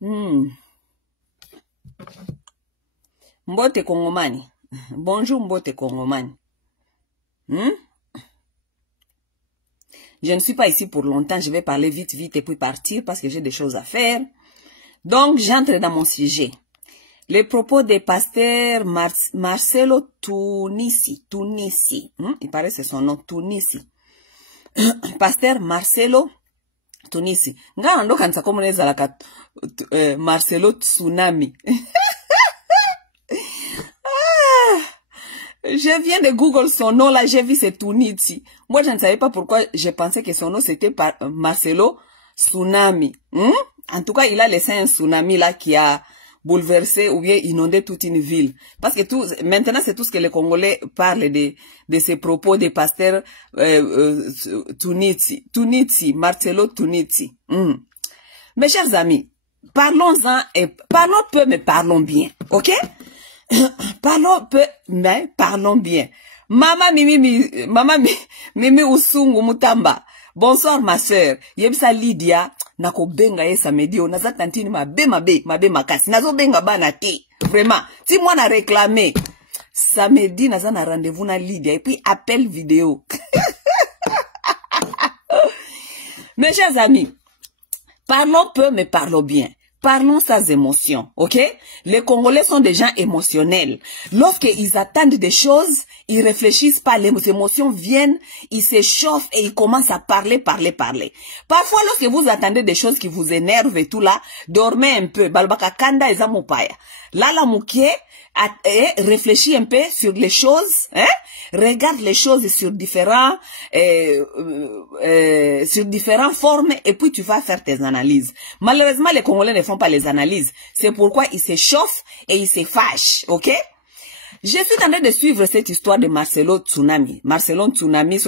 Hmm. Mbote Kongomani. Bonjour Mbote Kongomani. Hmm? Je ne suis pas ici pour longtemps, je vais parler vite et puis partir parce que j'ai des choses à faire. Donc, j'entre dans mon sujet. Les propos des pasteurs Marcelo Tunisi. Il paraît que c'est son nom, Tunisi. Pasteur Marcelo Tunisi. Nga ndo kanisa komuneza la Marcelo Tsunami. Je viens de Google son nom là, j'ai vu c'est Tunisi. Moi je ne savais pas pourquoi je pensais que son nom c'était Marcelo Tsunami. En tout cas, il a laissé un tsunami là qui a bouleversé ou bien inondé toute une ville. Parce que maintenant c'est tout ce que les Congolais parlent de ces propos des pasteurs Tunisi, Marcelo Tunisi. Mes chers amis, parlons-en et parlons peu mais parlons bien, ok? Parlons peu, mais parlons bien. Maman Mimi Usungu Mutamba. Bonsoir ma soeur. Yebisa Lydia. Nako benga ye samedi. Naza tantini mabe makasi. Nazo benga bana te. Vraiment. Si moi na réclamé. Samedi naza na rendez-vous na Lydia. Et puis appel vidéo. Mes chers amis. Parlons peu mais parlons bien. Parlons sans émotion, ok? Les Congolais sont des gens émotionnels. Lorsqu'ils attendent des choses, ils réfléchissent pas, les émotions viennent, ils s'échauffent et ils commencent à parler. Parfois, lorsque vous attendez des choses qui vous énervent et tout là, dormez un peu. Balbaka kanda ezamupaya. Là, la mouké, réfléchis un peu sur les choses, hein? Regarde les choses sur différentes formes et puis tu vas faire tes analyses. Malheureusement, les Congolais ne font pas les analyses. C'est pourquoi ils s'échauffent et ils se fâchent, ok? Je suis en train de suivre cette histoire de Marcelo Tsunami. Marcelo Tsunami,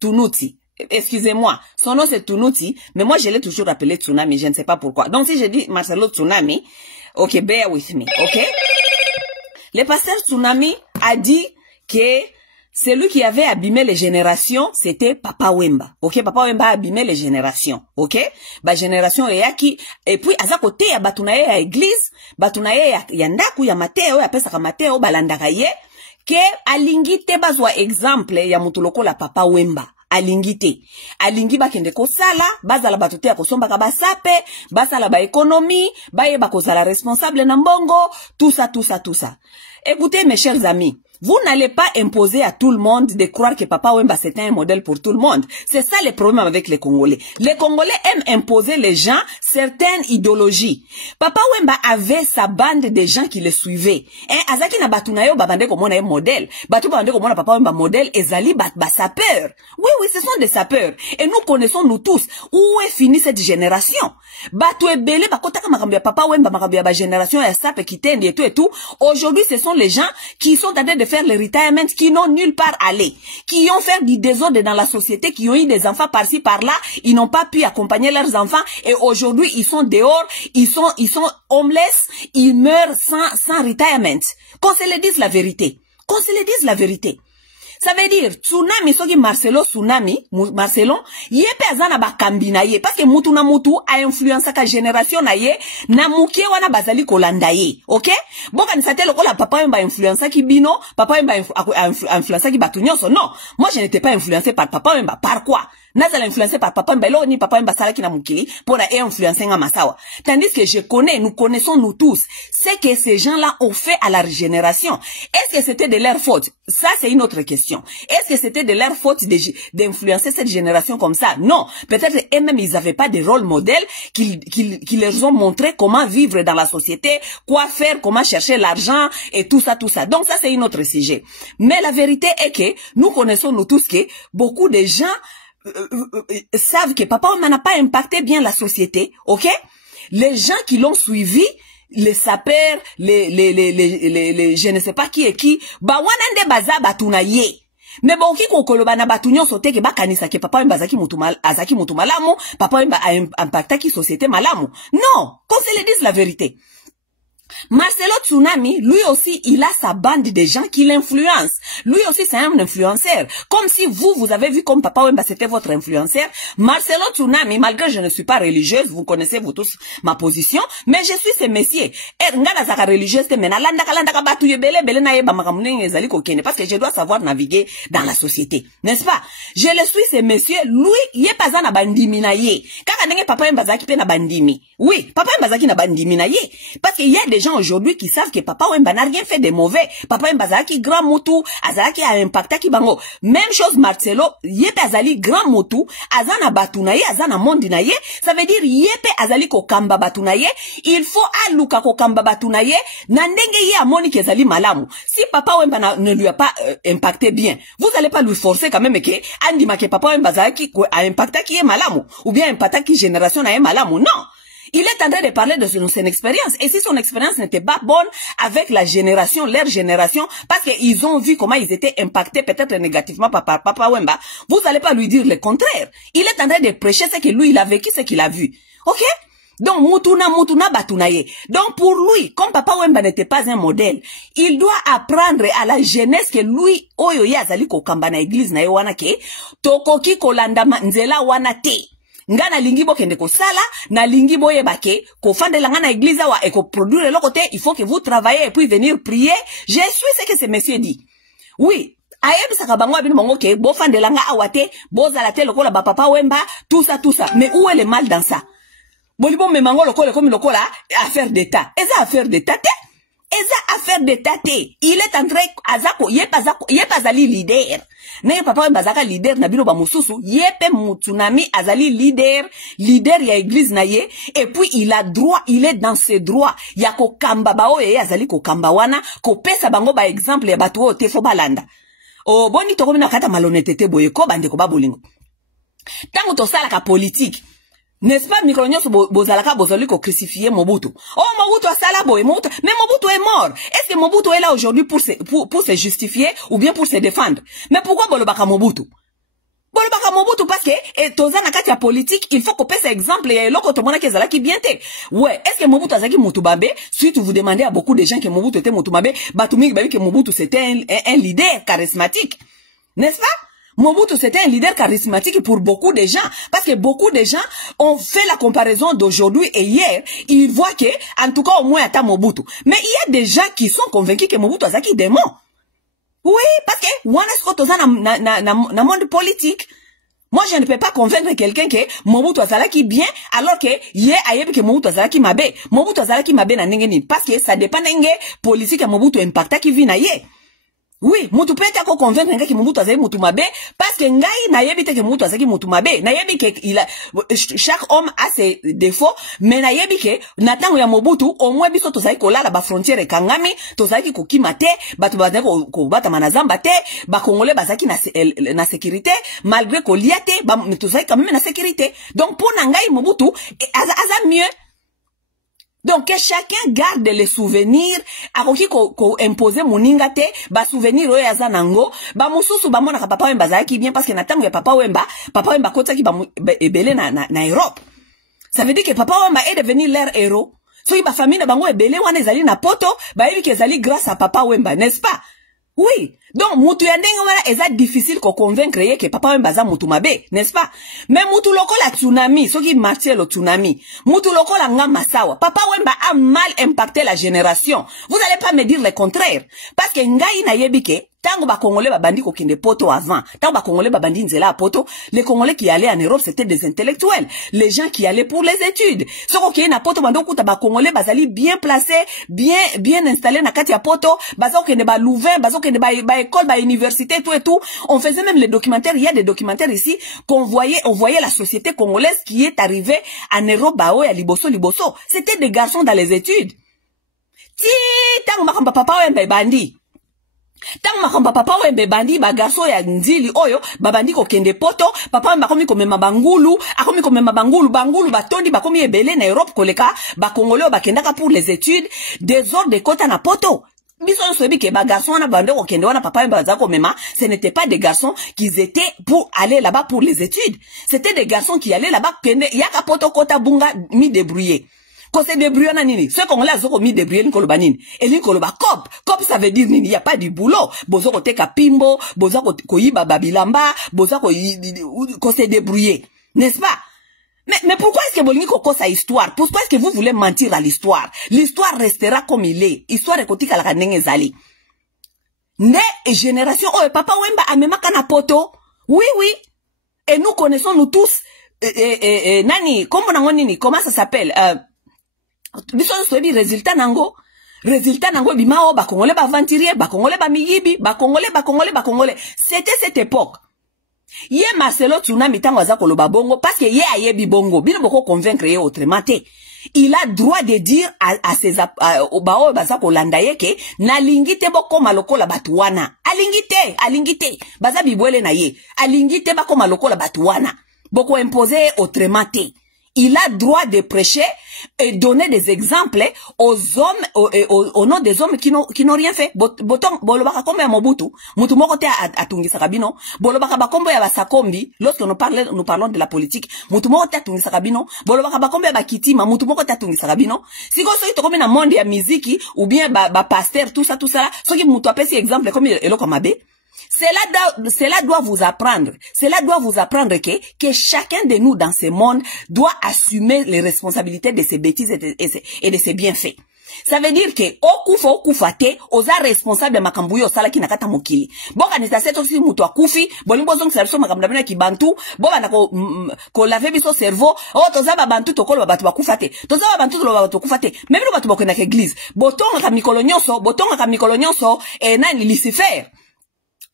Tunuti. Excusez-moi, son nom c'est Tunuti, mais moi je l'ai toujours appelé Tsunami, je ne sais pas pourquoi. Donc si je dis Marcelo Tsunami, ok, bear with me, ok? Le pasteur Tsunami a dit que celui qui avait abîmé les générations, c'était Papa Wemba. Ok, Papa Wemba a abîmé les générations. Ok, ba génération eyaki. Et puis, à côté, ya batunaye ya église, batunaye ya ndaku ya mateo, ya pesa ka mateo, balandaka ye, que alingi te bazwa exemple ya mutuloko la Papa Wemba. Alingi te. Alingi bakende kosala, bazala batote ya kosomba ka basape, basala ba économie, baye bakozala responsable na mbongo, tout ça. Écoutez, mes chers amis, vous n'allez pas imposer à tout le monde de croire que Papa Wemba c'était un modèle pour tout le monde. C'est ça le problème avec les Congolais. Les Congolais aiment imposer les gens certaines idéologies. Papa Wemba avait sa bande de gens qui le suivaient. Azaki na batunayo babande comme un modèle. Batu babande comme Papa Wemba modèle ezali ba sapeur. Oui, ce sont des sapeurs. Et nous connaissons nous tous où est finie cette génération. Batu ebele bakotaka makambi ya Papa Wemba makambi ya ba génération ya sape kitende et tout. Aujourd'hui, ce sont les gens qui sont en train de faire les retirements, qui n'ont nulle part aller, qui ont fait du désordre dans la société, qui ont eu des enfants par-ci par-là, ils n'ont pas pu accompagner leurs enfants et aujourd'hui ils sont dehors, ils sont homeless, ils meurent sans retirement. Qu'on se le dise la vérité. Ça veut dire, Tsunami, soki Marcelo Tsunami, Marcelo, yepe azana ba kambina ye, parce que mutu na mutu a influencé ka génération na ye, na mukie wana bazali kolanda ye, ok? Boka nisate loko la papa mba influencé ki bino, papa mba influencé ki batunyoso, non. Moi, je n'étais pas influencé par papa mba, par quoi? Nazala influencé par papa mba, lo ni papa mba sala ki na mukili, pour na influencer nga masawa. Tandis que nous connaissons nous tous, c'est que ces gens-là ont fait à la régénération. Est-ce que c'était de leur faute? Ça, c'est une autre question. Est-ce que c'était de leur faute d'influencer cette génération comme ça? Non. Peut-être eux-mêmes, ils n'avaient pas de rôle modèle qui leur ont montré comment vivre dans la société, quoi faire, comment chercher l'argent et tout ça. Donc ça, c'est une autre sujet. Mais la vérité est que nous connaissons nous tous que beaucoup de gens savent que Papa Wemba n'a pas impacté bien la société, ok? Les gens qui l'ont suivi, les sapeurs, les je ne sais pas qui et qui, ba wanande baza batuna ye. Mais bon, qui kokoloba na batunyo sote ke bakanisa ke Papa Wemba azaki mutu malamu, Papa Wemba a impacté qui société malamu. Non, qu'on se le dise la vérité. Marcelo Tsunami, lui aussi, il a sa bande de gens qui l'influencent. Lui aussi, c'est un influenceur. Comme si vous avez vu comme Papa Wemba, c'était votre influenceur. Marcelo Tsunami, malgré que je ne suis pas religieuse, vous connaissez vous tous ma position, mais je suis ce messieurs. Parce que je dois savoir naviguer dans la société. N'est-ce pas? Je le suis ce messieurs, lui, il est pas na bandimi na ye. Kaka Papa Wemba zaki pe na bandimi. Oui, Papa Wemba zaki na bandimi na ye. Parce qu'il y a des gens aujourd'hui qui savent que Papa Wemba n'a rien fait de mauvais. Papa Wemba zaki grand motu, azaki a impacté ki bango. Même chose Marcelo, yepe azali grand motu, azana batunaye, azana mondi na ye, ça veut dire yepe azali ko kamba batunaye, il faut aluka ko kamba batunaye, na ndenge ye amoni ke azali malamu. Si Papa Wemba ne lui a pas impacté bien, vous allez pas lui forcer quand même que andima ke Papa Wemba zaki a impacté ki ye malamu, ou bien impacté ki génération na ye malamu, non. Il est en train de parler de son expérience. Et si son expérience n'était pas bonne avec la génération, leur génération, parce qu'ils ont vu comment ils étaient impactés peut-être négativement par Papa Wemba, vous n'allez pas lui dire le contraire. Il est en train de prêcher ce que lui, il a vécu, ce qu'il a vu. Ok? Donc, mutuna batunaye. Donc, pour lui, comme Papa Wemba n'était pas un modèle, il doit apprendre à la jeunesse que lui, oyo ya zali ko kamba na église na wana ke, tokoki kolanda nzela wana te. Ngana lingibo kende ko sala, na lingibo yebake, ko fandela ngana église wa et ko produire le côté, il faut que vous travaillez et puis venir prier. Je suis ce que ce monsieur dit. Oui. Ayebi sakabango abini mongo ke, bo fandela nga awate, bo zalate lokola ba Papa Wemba, tout ça. Mais où est le mal dans ça? Bolibo me mango lokola comme lokola, affaire d'état. Et ça affaire d'état te? Eza affaire d'état te. Il est en train, azako, yepa azali leader. Ne Papa Wemba zaka leader na bino ba mususu, yepe Tsunami azali leader ya église na ye, et puis il a droit, il est dans ses droits. Ya ko kamba ba oye azali ko kamba wana, ko pesa bango ba exemple ya batu o tefo balanda. O boni to komina kata malhonnêteté boye ko bande ko ba bolingo. Tango to sala ka politique. N'est-ce pas, Micronios bozalaka bozali ko crucifier Mobutu? Oh, Mobutu a sala boy, Mobutu, mais Mobutu est mort. Est-ce que Mobutu est là aujourd'hui pour se justifier ou bien pour se défendre? Mais pourquoi bolobaka Mobutu? Bolobaka Mobutu parce que, tozana kati ya politique, il faut qu'on passe exemple, et loko tomona kezala ki biente. Ouais, est-ce que Mobutu azaki Mutubabe? Si vous demandez à beaucoup de gens que Mobutu était Mutubabe, batumik babi que Mobutu c'était un leader charismatique. N'est-ce pas? Mobutu c'était un leader charismatique pour beaucoup de gens, parce que beaucoup de gens ont fait la comparaison d'aujourd'hui et hier, ils voient que, en tout cas au moins à Mobutu. Mais il y a des gens qui sont convaincus que Mobutu azaki démon. Oui, parce que, wana skotoza na monde politique. Moi, je ne peux pas convaincre quelqu'un que Mobutu azalaki bien, alors que, ye ayebi que Mobutu azalaki mabe. Mobutu azalaki mabe na nengeni, parce que ça dépend nenge politique à Mobutu impacta qui vit na ye. Oui, mutu peut être convaincre que Mobutu azali mutu mabe, parce que ngai na yebi te que Mobutu azali mutu mabe, na yebi que chaque homme a ses défauts, mais na yebi que natango ya Mobutu au moins biso tozali kolala ba frontière kangami, tozali ko kimate, batu bazali ko bata manazamba te, ba congolais bazaki na sécurité, malgré ko liate, ba tozali quand même na sécurité. Donc pour ngai Mobutu aza mieux. Donc, que chacun garde les souvenirs, akoki ko imposer moninga te, ba souvenir oyo yaza nango, ba mususu ba mona ka Papa Wemba zaki bien parce que natango ya Papa Wemba kota ki ba ebele na Europe. Ça veut dire que Papa Wemba est devenu leur héros. So ba famille na bango ebele wana ezali na poto, ba yebi ke ezali grâce à Papa Wemba, n'est-ce pas? Oui. Donc, mutu ya ndenge wana eza difficile ko convaincre ye que Papa Wemba za mutu mabe, n'est-ce pas? Mais mutu lokola Tsunami, soki Marcelo Tsunami, mutu lokola nga Masawa, Papa Wemba a mal impacté la génération. Vous allez pas me dire le contraire. Parce que ngai na yebi ke, tango ba Congolais ba bandi ko kende poto avant, tango ba Congolais ba bandi nzela a poto, les Congolais qui allaient en Europe c'était des intellectuels, les gens qui allaient pour les études. Soko ki na poto bando kuta ba Congolais bazali bien placés, bien installés na kati ya poto, bazo kende ba Louvain, bazo kende ba école, ba université, tout et tout. On faisait même les documentaires, il y a des documentaires ici on voyait la société congolaise qui est arrivée en Europe, bao ya liboso. C'était des garçons dans les études. Ti tango makamba Papa Wemba bandi. Tango makamba Papa Wemba bandi ba garçon ya nzili oyo babandi ko kende poto, Papa Wemba komi komema bangulu, akomi komema bangulu batondi bakomi ebele na Europe koleka ba Congolais ba kendaka pour les études, des ordres de kota na poto. Biso sobi ke ba garçons na bande ko kende wana Papa Wemba zako mema, ce n'était pas des garçons qui étaient pour aller là-bas pour les études. C'était des garçons qui allaient là-bas kende yaka poto kota bunga mi débrouiller. Quand c'est débrouillé na nini. Ce Congolais zoko mi débrouillé nkoloba nini. Et nkoloba cop. Cop ça veut dire nini. Y a pas du boulot. Bozo ko teka pimbo, bozo ko yiba babilamba, bozo ko se débrouillé. N'est-ce pas? Mais pourquoi est-ce que bolingi koko sa histoire? Pourquoi est-ce que vous voulez mentir à l'histoire? L'histoire restera comme il est. Histoire ekotika la kanenge zali. Ne génération oh papa Wemba amema kana poto. Oui oui. Et nous connaissons nous tous nani comment ça s'appelle biso sobi résultat nango bimao ba congolais ba aventurier ba congolais ba miyibi ba congolais c'était cette époque. Ye Marcelo Tsunami tango aza koloba bongo parce que ye ayebi bongo bino boko convaincre ye autrement te. Il a droit de dire à ses bao baza kolanda ye ke na lingite boko malokola batuwana alingite baza bibwele na ye alingite bako malokola batuwana boko imposer autrement te. Il a droit de prêcher et donner des exemples aux hommes, au nom des hommes qui n'ont rien fait. Boton, bolobaka kombe ya Mobutu, mutu moko te atungisa kabino, bolobaka bakombo ya basakombi, lorsque nous parlons de la politique, mutu moko te atungisa kabino, bolobaka bakombo ya bakitima, mutu moko te atungisa kabino. Si ko soki tokomi na monde ya miziki, ou bien ba pasteur, tout ça, soki mutu apesi exemple comme eloko mabe, cela doit vous apprendre. Cela doit vous apprendre que chacun de nous dans ce monde doit assumer les responsabilités de ses bêtises et de ses bienfaits. Ça veut dire que okufa te oza responsable de makambu yo sala kinakata mokili. Boka nita seto si mutu akufi, bolimbo zongi sa biso makambu na ki bantu, boba na ko lave biso cerveau, toza ba bantu tokolo ba batu bakufa te. Toza ba bantu tokolo ba batu bakufa te. Même batu bakona ke église. Botonga ka mikolo nyonso nani Lucifer.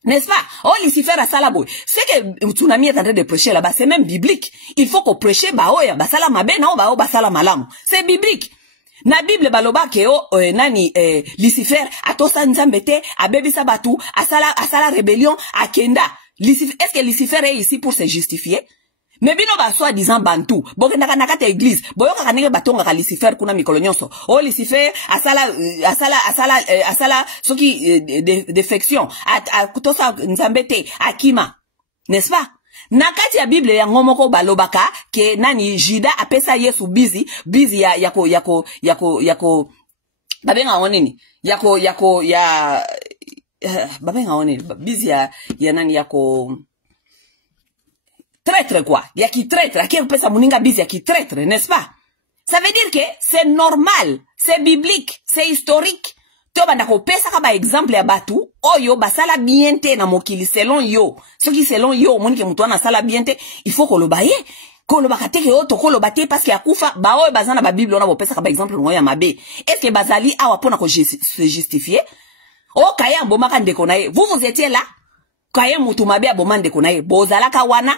N'est-ce pas? Oh, Lucifer a salaboy. Ce que Tsunami est en train de prêcher là-bas, c'est même biblique. Il faut qu'on prêche baoya, basala mabe na basala malamu. C'est biblique. Na Bible baloba ke nani Lucifer atosa nzambete abebisa batu asala rébellion akenda. Est-ce que Lucifer est ici pour se justifier? Mais bino ba soi-disant bantu, boke nakata église, boyoka kanenge batonga ka Lucifer kuna mikolo nyonso. Oh Lucifer asala soki défection, kutosa nzambete akima. N'est-ce pas? Nakati ya Bible ya ngomoko balobaka ke nani Jida apesa Yesu busy yako babenga onini babenga onini busy ya nani yako traître quoi, il y a qui traître, à qui pesa muninga busy, il y a qui traître, n'est-ce pas? Ça veut dire que c'est normal, c'est biblique, c'est historique. To banda ko pesa ka ba exemple ya batu, oyo basala biente na mokili selon yo. Ce qui selon yo, moni ke mutu na sala biente, il faut ko lo baye. Ko lo bakate ke oto ko lo bate parce que akufa ba oyo bazana ba Bible on a bo pesa ka ba exemple ngo ya mabe. Est-ce que bazali awa pona ko se justifier? O kaya mbomaka ndeko na ye. Vous étiez là? Kaya mutu mabe aboma ndeko na ye. Bozala ka wana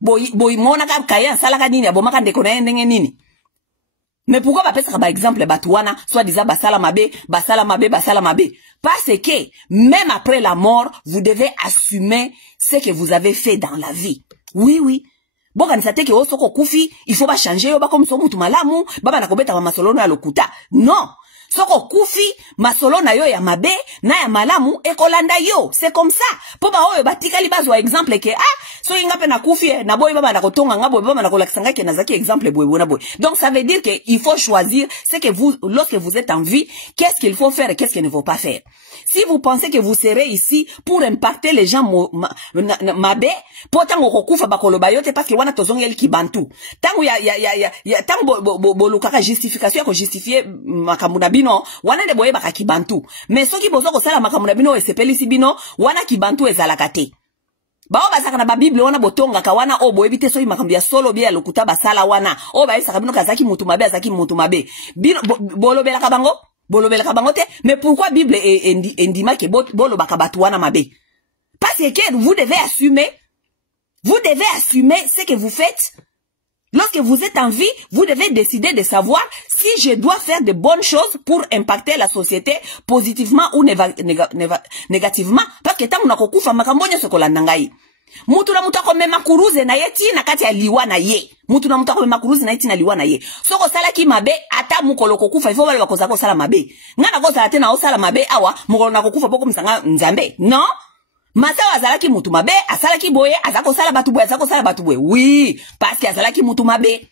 boy mona ka kaya salaka nini abomaka ndeko na ndenge nini. Mais pourquoi pas faire par exemple batuana soit disant basala mabe parce que même après la mort vous devez assumer ce que vous avez fait dans la vie. Oui bon quand ça te que osoko kufi il faut pas changer yo ba comme so mutu malamu baba na kobeta masolo na lokuta non. Soko kufi, masolo na yo ya mabe, na ya malamu, ekolanda yo. C'est comme ça. Po ba oyo batika li bazwa exemple ke so inga pe na kufi na boy baba na kotonga nga boy baba na kolakisanga ke nazaki exemple boy bona boy. Donc ça veut dire que il faut choisir ce que vous lorsque vous êtes en vie, qu'est-ce qu'il faut faire et qu'est-ce qu'il ne faut pas faire. Si vous pensez que vous serez ici pour impacter les gens mabe, potango kokufa bakoloba yote parce que wana tozonga eli kibantu. Tango ya tango bolukaka justification ko justifier makambu na bino wana de boye baka kibantu. Mais soki bozo ko sala makambu na bino esepeli si bino wana kibantu ezalaka te. Bao basaka na ba Bible wana botonga ka wana boye bite soki makambu ya solo bia lokuta basala wana ba esaka bino kazaki mutu mabe azaki mutu mabe. Bino bolobela ka bango mais pourquoi Bible endima ke bolo bakabatu wana mabe? Parce que vous devez assumer ce que vous faites. Lorsque vous êtes en vie, vous devez décider de savoir si je dois faire de bonnes choses pour impacter la société positivement ou négativement. Parce que tant on a kokufa makambonya sokolanda ngai. Mutu na mutu akomema kuruze na yeti na kati ya liwa na ye. Mutu na mutu akomema kuruze na yeti na liwa na ye. Soko sala ki mabe ata mukolo kokufa ifo bale bakoza ko sala mabe. Ngana ko sala tena o sala mabe awa mukolo na kokufa poko msanga nzambe. Non? Masa azala ki mutu mabe asala ki boye azako sala batu boye azako sala batu boye. Oui, parce que azala ki mutu mabe.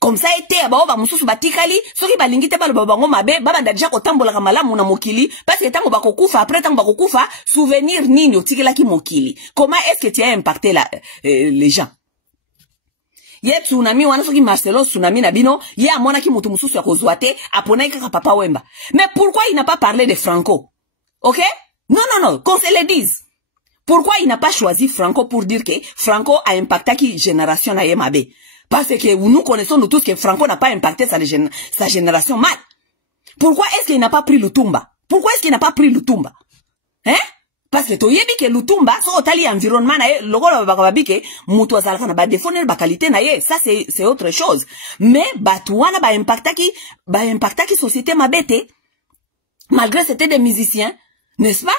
Comme ça été ba ba mususu batikali soki balingi te balo bango mabe baba déjà kotambola ka malamu na mokili parce que tango bakokufa après tango bakokufa souvenir nini otikela ki mokili. Comment est-ce que tu as impacté les gens? Ye tsunami wana soki Marcelo tsunami na bino ye amona ki mutu mususu ya kozwa te apona kaka Papa Wemba. Mais pourquoi il n'a pas parlé de Franco? OK? Non, qu'on se le dise. Pourquoi il n'a pas choisi Franco pour dire que Franco a impacté qui génération na Yemabe? Parce que nous connaissons nous tous que Franco n'a pas impacté sa génération mal. Pourquoi est-ce qu'il n'a pas pris Lutumba? Pourquoi est-ce qu'il n'a pas pris Lutumba? Hein? Parce que toyebi que Lutumba, so otali environnement na ye, logo bakababi ke mutu azalaka na ba défaut na ba qualité na ye, ça c'est autre chose. Mais batuana ba impacta ki société mabete, malgré c'était des musiciens, n'est-ce pas?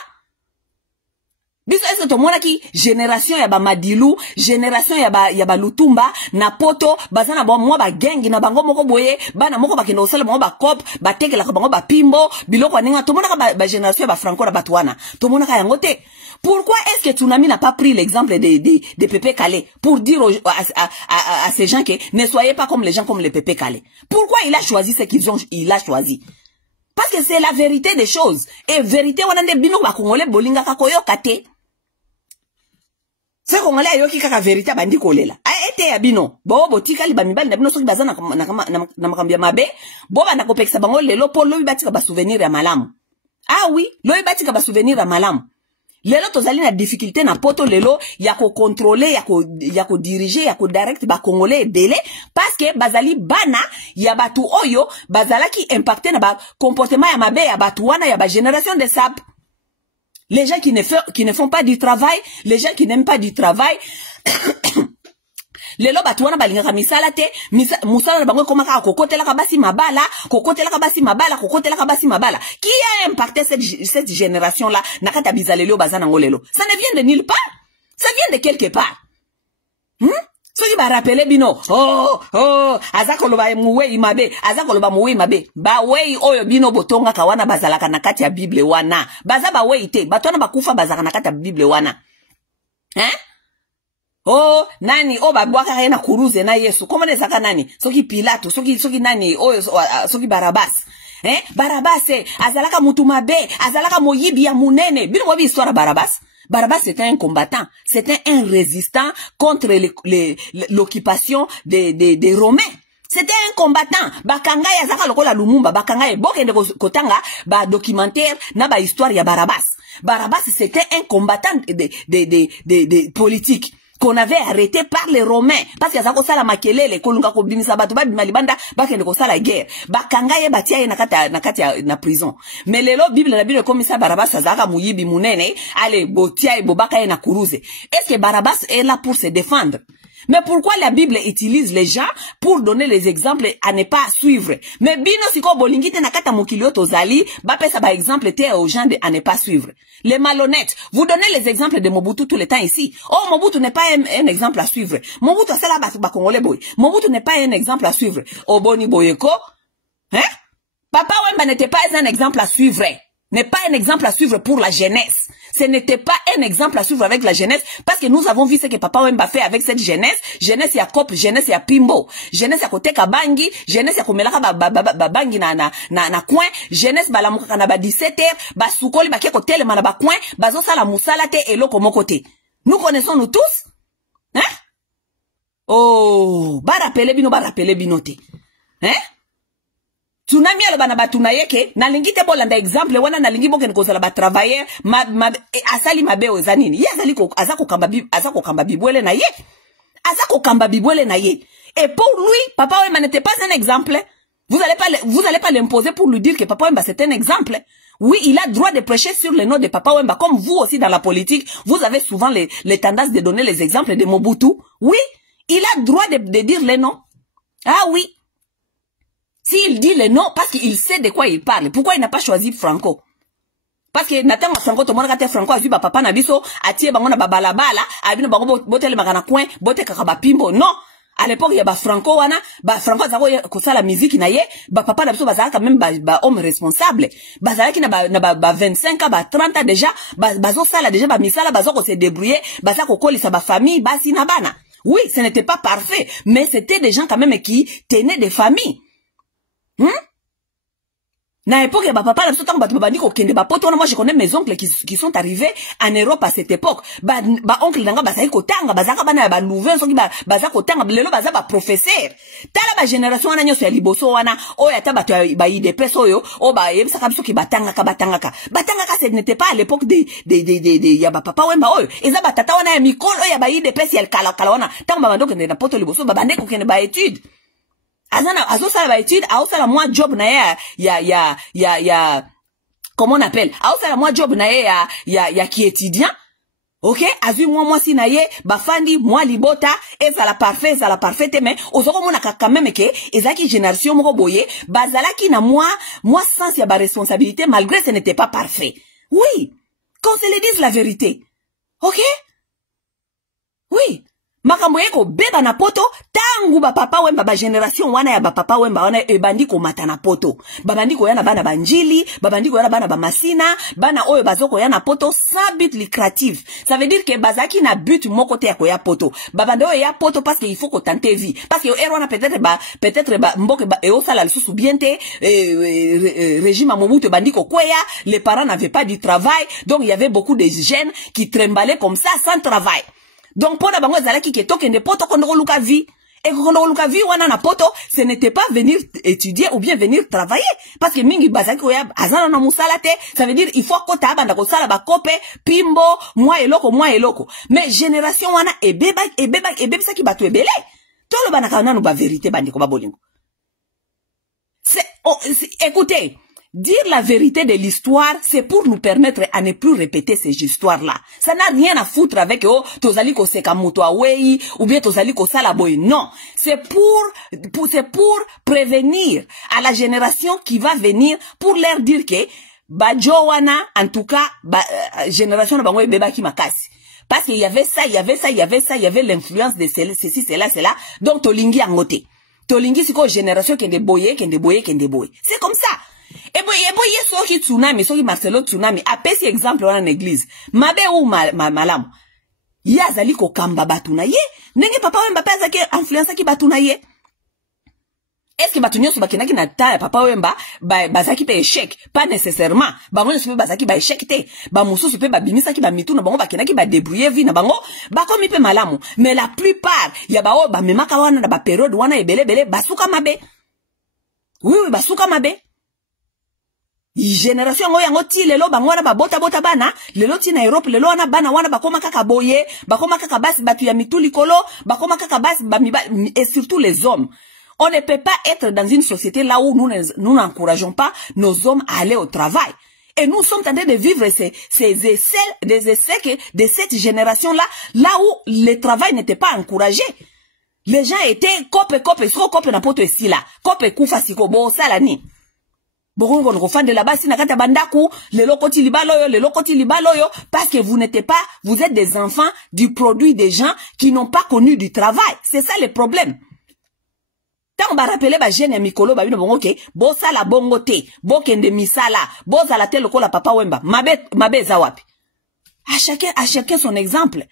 Biso est-ce que to mona ki génération ya ba Madilu, génération ya ba Lutumba na poto bazana ba mwa ba gengi na bango moko boye bana moko bakenda osala bango ba cop ba tekela ka bango ba pimbo biloko aninga to mona ka ba génération ya ba Franco na Batwana to mona ka yango te. Pourquoi est-ce que Tsunami n'a pas pris l'exemple de Pépé Calais pour dire à ces gens que ne soyez pas comme les gens comme les Pépé Calais? Pourquoi il a choisi ce il a choisi? Parce que c'est la vérité des choses. Et vérité wana nde bino ba Congolais bolinga ka koyoka te. C'est Congolais ayoki kaka vérité bandi kolela. A ete ya bino. Bo botikali ba mibali na bino soki bazana na makambia mabe, bo ba nakopekisa bango lelo po lobi batika ba souvenir ya malamu. Ah oui, lobi batika ba souvenir ya malamu. Lelo tozali na difficulté na poto lelo ya ko contrôler ya ko diriger ya ko direct ba Congolais ebele parce que bazali bana ya batu oyo bazalaki impacté na ba comportement ya mabe ya batu wana ya ba génération de sap. Les gens qui ne font pas du travail, les gens qui n'aiment pas du travail. Lelo batu wana balingaka misala te, musala na bango komaka kokotela ka basi mabala, kokotela ka basi mabala, kokotela ka basi mabala. Qui a impacté cette génération là na kata bizalelo bazana ngolelo? Ça ne vient de nulle part. Ça vient de quelque part. Soki ba rappeler bino, azako loba muwe imabe, azako loba muwe imabe. Ba wei oyo bino botonga kawana bazalaka na kati ya Bible wana. Baza ba wei te, batona bakufa bazalaka na kati ya Bible wana. Hein? Oh, nani, babwaka kaya na kuruze na Yesu. Koma nesaka nani? Soki Pilato, soki nani, soki Barabas. Barabas, azalaka mutu mabe, azalaka moyibi ya munene. Bino wabi histoire Barabas. Barabas c'était un combattant, c'était un résistant contre l'occupation des Romains. C'était un combattant. Bakanga ya zaka lokola Lumumba, bakanga ya bokende kotanga ba documentaire na ba histoire ya Barabas. Barabas c'était un combattant de politique qu'on avait arrêté par les Romains parce que ça ko sala makelele kolunga ko bimisa batu ba bimalibanda bakende ko sala guerre. Bakanga ye batia ye na kati na prison. Mais lelo Bible la Bible comme ça Barabas azaka muyibi munene, allez botia e bobaka ye na kuruze. Est-ce que Barabas est là pour se défendre? Mais pourquoi la Bible utilise les gens pour donner les exemples à ne pas suivre? Mais bino siko bolingite na kata mokili tozali, ba pesa ba exemple te aux gens à ne pas suivre. Les malhonnêtes, vous donnez les exemples de Mobutu tout le temps ici. Oh, Mobutu n'est pas un exemple à suivre. Mobutu sala ba Congolais boy. Mobutu n'est pas un exemple à suivre. Oboni Boyeko, hein? Papa Wemba n'était pas un exemple à suivre. N'est pas un exemple à suivre pour la jeunesse. Ce n'était pas un exemple à suivre avec la jeunesse parce que nous avons vu ce que Papa Wemba fait avec cette jeunesse. Jeunesse ya Kop, jeunesse ya Pimbo, jeunesse ya Koteka Bangi, jeunesse ya Komelaka Bangi na coin, jeunesse balamuka na ba 17h, ba sukoli ba keko telema na ba coin, bazo sala musala te eloko moko te. Nous connaissons nous tous? Hein? Oh, ba rappeler bino te. Hein? Tsunami alo bana batuna yeke na lingi te bolanda exemple wana na lingi boken ko sala ba travailler asali mabe ozanini ye azako kamba bibwele na ye azako kamba bibwele na ye et pour lui Papa Wemba n'était pas un exemple. Vous allez pas l'imposer pour lui dire que Papa Wemba c'est un exemple. Oui, il a droit de prêcher sur le nom de Papa Wemba comme vous aussi dans la politique, vous avez souvent les tendances de donner les exemples de Mobutu. Oui, il a droit de dire les noms. Ah oui. S'il dit le nom, parce qu'il sait de quoi il parle. Pourquoi il n'a pas choisi Franco? Parce que natanga Franco to mona Franco azu ba papa na biso atie bango na babalabala abino bango botele makana coin bote kaka pimbo. Non, à l'époque il y a ba Franco wana ba Franco zako ko sala musique na ye ba papa na biso bazalaka même ba homme responsable bazalaki na ba 25 ans ba 30 ans déjà bazo sala déjà ba misala bazo ko se débrouiller baza ko kolisa ba famille basi na bana. Oui, ce n'était pas parfait, mais c'était des gens quand même qui tenaient des familles. Na époque, papa, moi je connais mes oncles qui sont arrivés en Europe à cette époque. Oncle nanga bazaki kotanga, bazaka bana ba nouvelle soki bazaka kotanga, lelo baza ba professeur. Tala ba génération wana nyoso ya liboso wana, oyo ata bato ba IDPS oyo, o ba yebisaka biso ki batangaka. Batangaka, ce n'était pas à l'époque ya ba papa wemba oyo. Eza ba tata wana ya mikolo ya ba IDPS ya kala wana. Tanga ba bandoko na poto liboso, ba bandeko kene ba étude. Azosala ba étude, aosala moi job na ya comment on appelle, aosala moi job na ya qui étudiant. OK, azui moi si na ye bafandi moi libota ezala parfait mais ozoko mona quand même que ezaki génération moko boye bazalaki na moi sens ya ba responsabilité malgré ce n'était pas parfait. Oui, qu'on se le dise la vérité. OK? Oui. Makambo yeko beba na poto tangu ba papa wemba ba generation wana ya ba papa wemba wana ebandi ko mata na poto babandi ko yana bana banjili babandi ko yana bana ba masina bana oyo bazoko yana poto sans but lucratif. Ça veut dire que bazaki na but moko te ya ko ya poto babandi oyo ya poto parce que il faut ko tenter vie parce que erwana peut-être mboke ba e osala lisusu bien te régime Mobutu bandi ko kweya, les parents n'avaient pas du travail, donc il y avait beaucoup de jeunes qui trembalaient comme ça sans travail. Donc, pour la bango zalaki ke toke ne poto kondo luka vie. Et kondo luka vie wana na poto, ce n'était pas venir étudier ou bien venir travailler. Parce que mingi bazaki oya azana na musalate, ça veut dire il faut kota abanda ko sala ba kope, pimbo, moi eloko. Mais génération wana ebeba saki batu ebele. Tolo banaka na no ba vérité bandi ko ba bolingo. Écoutez, dire la vérité de l'histoire, c'est pour nous permettre à ne plus répéter ces histoires-là. Ça n'a rien à foutre avec tozali ko seka muto awei ou bien tozali ko sala boy. Non, c'est pour prévenir à la génération qui va venir pour leur dire que bajowana en tout cas génération na bango beba ki makasi. Parce qu'il y avait ça, il y avait l'influence de ceci, cela. Donc tolingi angote. Tolingi siko génération kende boye. C'est comme ça. Eboye soki tsunami, soki Marcelo tsunami, apesi exemple wana l'église. Mabe ou malamu. Yazali ko kamba batuna ye. Nenge papa wemba pesa ki influence ki batuna ye. Est-ce que batunyo so bakenaki na ta papa wemba bazaki pe échec? Pas nécessairement. Bango so pe bazaki ba échec te. Ba mususu pe ba bimisa ki ba mitu na bango bakenaki ba débrouiller vie na bango. Ba komi pe malamu. Mais la plupart ya ba o ba memaka wana na ba période wana ebele basuka mabe. Oui, basuka mabe. Génération yango ti lelo bango wana ba bota bana lelo ti na Europe lelo wana bana wana bakoma kaka boye bakoma kaka basi batu ya mituli kolo bakoma kaka basi et surtout les hommes. On ne peut pas être dans une société là où nous n'encourageons pas nos hommes à aller au travail. Et nous sommes en train de vivre des essais de cette génération-là, là où le travail n'était pas encouragé. Les gens étaient cope na poto ici là, cope kufa siko bo salani. Bongo ngofan de là-bas si nakata bandaku, le lokoti libaloyo, parce que vous êtes des enfants du produit des gens qui n'ont pas connu du travail. C'est ça le problème. Tant ba rappeler ba jeune mikolo ba bino bongo ke bo sala bongo te bo kende misala bo sala te lokola papa wemba mabe za wapi. À chacun son exemple.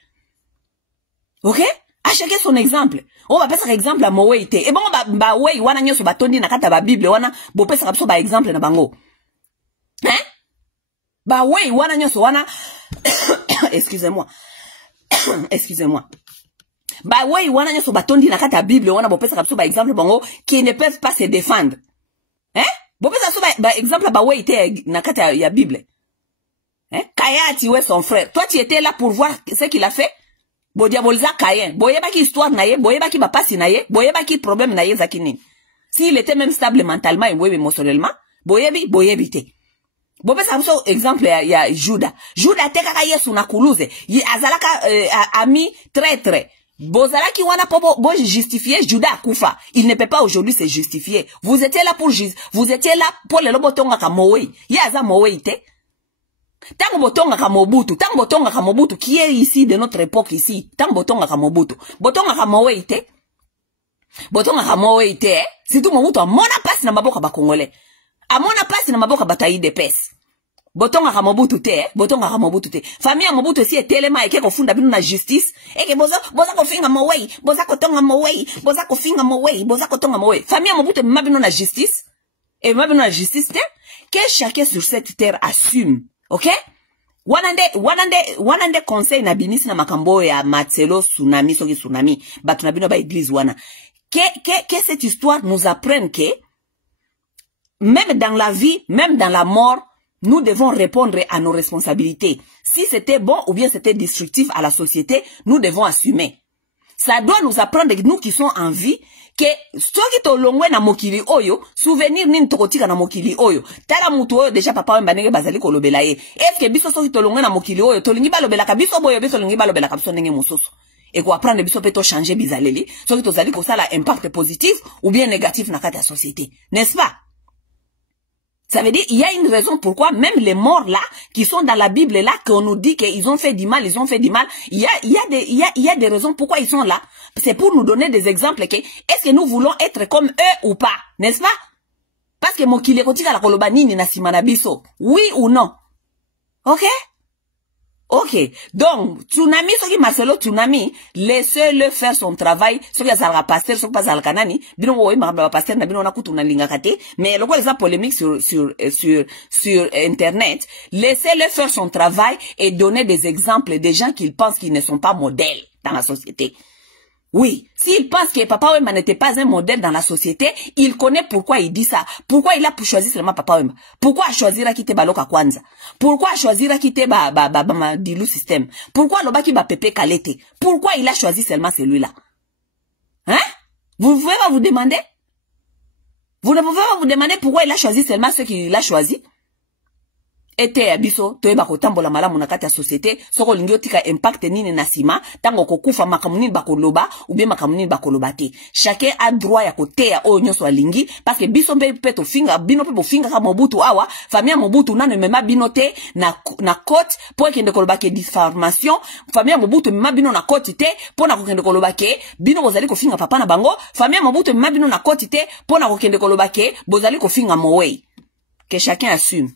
OK? À chacun son exemple. On va passer exemple à Mowe ite. Et bon ba wei wana nyoso batondi na kata ba Bible wana bo pesa biso ba exemple na bango. Hein? Ba wei wana nyoso wana excusez-moi. Bah ouais, wana nyoso batondi na kata Bible wana bopesa kapso ba exemple bango qui ne peuvent pas se défendre. Hein? Bopesa so ba exemple ba ouais ite na kata ya Bible. Hein? Kaya tiwe son frère. Toi tu étais là pour voir ce qu'il a fait. Bo diaboliza Caïn. Boyeba ki histoire na ye, boyeba ki bapasi na ye, boyeba ki problème na ye zakini. S'il était même stable mentalement et émotionnellement, boyebi te. Bopesa kapso exemple ya Judas. Judas te kaka Yesu na kuluze. Yi azalaka ami traître. Bozalaki wana po justifier Judas kufa. Il ne peut pas aujourd'hui se justifier. Vous étiez là pour le lobotonga ka Mowe. Yaza Mowe ite. Tango botonga ka Mobutu qui est ici de notre époque ici. Tango botonga ka Mobutu. Botonga ka Mowe ite. Si tout Mobutu amona passe na maboka ba Congolais. Amona passe na maboka bataille de pes. botonga ka Mobutu te, botonga ka Mobutu te. Famille Mobutu si etelema eke ko funda bino na justice, eke boza ko finga mowei, boza ko tonga mowei, boza ko finga mowei, boza ko tonga mowei. Famille Mobutu ma bino na justice, et ma bino na justice te, que chacun sur cette terre assume, OK? Wanande conseil na binisi na makambo ya Marcelo tsunami, soki tsunami, batu na bino ba église wana. Que cette histoire nous apprenne que, même dans la vie, même dans la mort, nous devons répondre à nos responsabilités. Si c'était bon ou bien c'était destructif à la société, nous devons assumer. Ça doit nous apprendre, nous qui sommes en vie, que soki to longwe na mokili oyo, souvenir nini tokotika na mokili oyo. Tala mutu oyo deja papa wemba nenge bazali kolobela ye. Est-ce que biso soki to longwe na mokili oyo, to lingi balobela ka biso boyo, biso lingi balobela ka biso nenge mosusu. Et ko apprendre biso pe to changer bizaleli, soki to zali ko sala impact positif ou bien négatif na kati ya société. N'est-ce pas? Ça veut dire, il y a une raison pourquoi même les morts là, qui sont dans la Bible là, qu'on nous dit qu'ils ont fait du mal, ils ont fait du mal, il y a des raisons pourquoi ils sont là. C'est pour nous donner des exemples que, est-ce que nous voulons être comme eux ou pas? N'est-ce pas? Parce que mon kile kotika la koloba nini na simana biso. Oui ou non? Ok? Ok. Donc, tsunami, ce qui Marcelo tsunami, laissez-le faire son travail. Ce qui a zalga pasteur, ce qui pas zalga nani. Bino woy maraba pasteur na bino na kutu na linga kate. Mais le quoi les polémique sur internet. Laissez-le faire son travail et donner des exemples des gens qu'ils pensent qu'ils ne sont pas modèles dans la société. Oui, s'il pense que Papa Wemba n'était pas un modèle dans la société, il connaît pourquoi il dit ça. Pourquoi il a choisi seulement Papa Wemba? Pourquoi il a choisi à quitter Baloka Kwanza? Pourquoi il a choisi à quitter Dilu System? Pourquoi il a choisi Pepe Kalete? Pourquoi il a choisi seulement celui-là? Hein? Vous pouvez pas vous demander? Vous ne pouvez pas vous demander pourquoi il a choisi seulement ceux qu'il a choisi? Ete abiso toyeba kotambola malamu na kati ya société soko lingi otika impact nini na sima tango kokufa makamuni bakoloba ou bien makamuni bakoloba te. Chacun a droit ya kotea o nyonso alingi parce que biso mpe peto finga bino pe bofinga ka Mobutu awa famille Mobutu nane mema bino te na cote pour kende koloba ke diffamation famille Mobutu mema bino na cote te pona kokende koloba ke bino bozali kofinga papa na bango famille Mobutu mema bino na cote te pona kokende koloba ke bozali kofinga mowei. Que chacun assume.